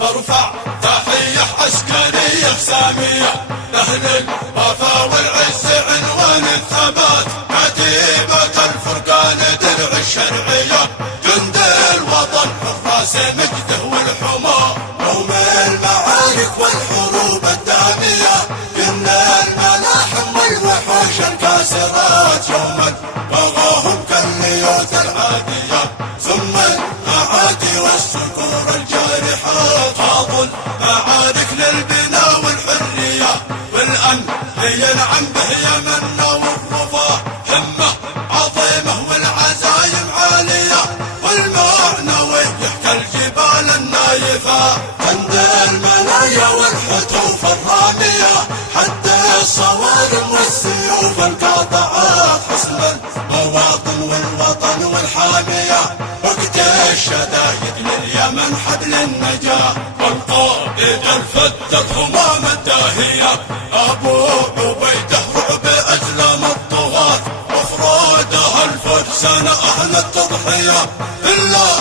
ارفع تحية عسكرية سامية لأهل الوفا والعز عنوان الثبات، كتيبة الفرقان درع الشرعية، جند الوطن حراس مجده والحماة، يوم المعارك والحروب الدامية، يمنى الملاحم والوحوش الكاسرات، يوم بغاهم كالليوث العادية، ثم المعادي والصقور الجارحات، خاضوا المعارك للبناء والحرية والأمن لينعم به يمنا والرفاه، همة عظيمة والعزايم عالية والمعنوي يحكى الجبال النايفة، عند المنايا والحتوف الرامية، حتى الصوارم والسيوف القاطعات، حصن المواطن والوطن والحامية، وقت الشدايد لليمن حبل النجاة، والقائد الفتك همام الداهية، أبو عبيده رعب أجلام الطغاة، أفراده الفرسان أهل التضحية، بالله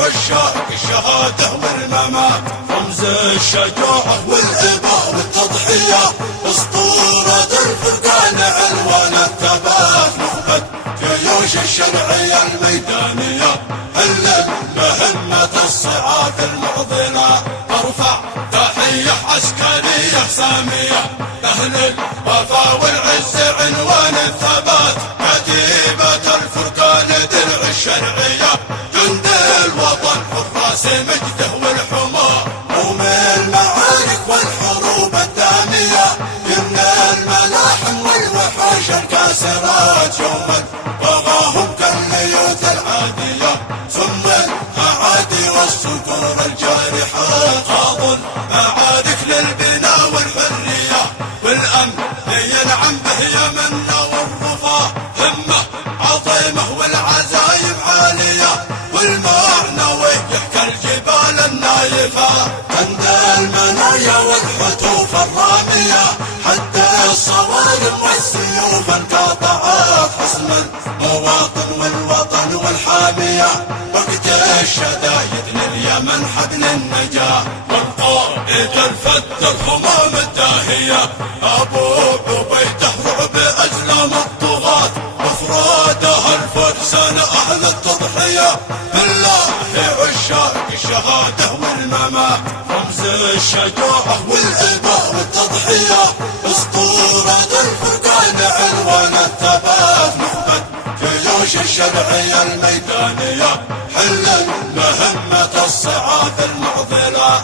عشاق الشهادة والممات، رمز الشجاعة والإباء والتضحية، أسطورة الفرقان عنوان الثبات، نخبة جيوش الشرعية الميدانية، هل مهمة الصعاد المعضلة، ارفع تحية عسكرية سامية لأهل الوفا والعز عنوان الثبات، كتيبة الفرقان درع الشرعية، جند الوطن حراس مجده والحماة، يوم المعارك والحروب الدامية، يمنى الملاحم والوحوش الكاسرات، يوم بغاهم كالليوث العادية، ثم المعادي والصقور الجارحات، خاضوا المعارك للبناء والحرية والأمن لينعم به يمنا والرفاه، همة عظيمة والعزايم عالية والمعنوي يحكى الجبال النايفة، عند المنايا والحتوف الرامية، حتى الصوارم والسيوف القاطعات، حصن المواطن والوطن والحامية، وقت الشدايد لليمن حبل النجاة، والقائد الفتك همام الداهية، أبو عبيده رعب أجلام الطغاة، أفراده الفرسان أهل التضحية، بالله عشاق الشهادة والممات، رمز الشجاعة والإباء والتضحية، أسطورة الفرقان عنوان الثبات، نخبة جيوش الشرعية الميدانية، حل مهمة الصعاد المعضلة.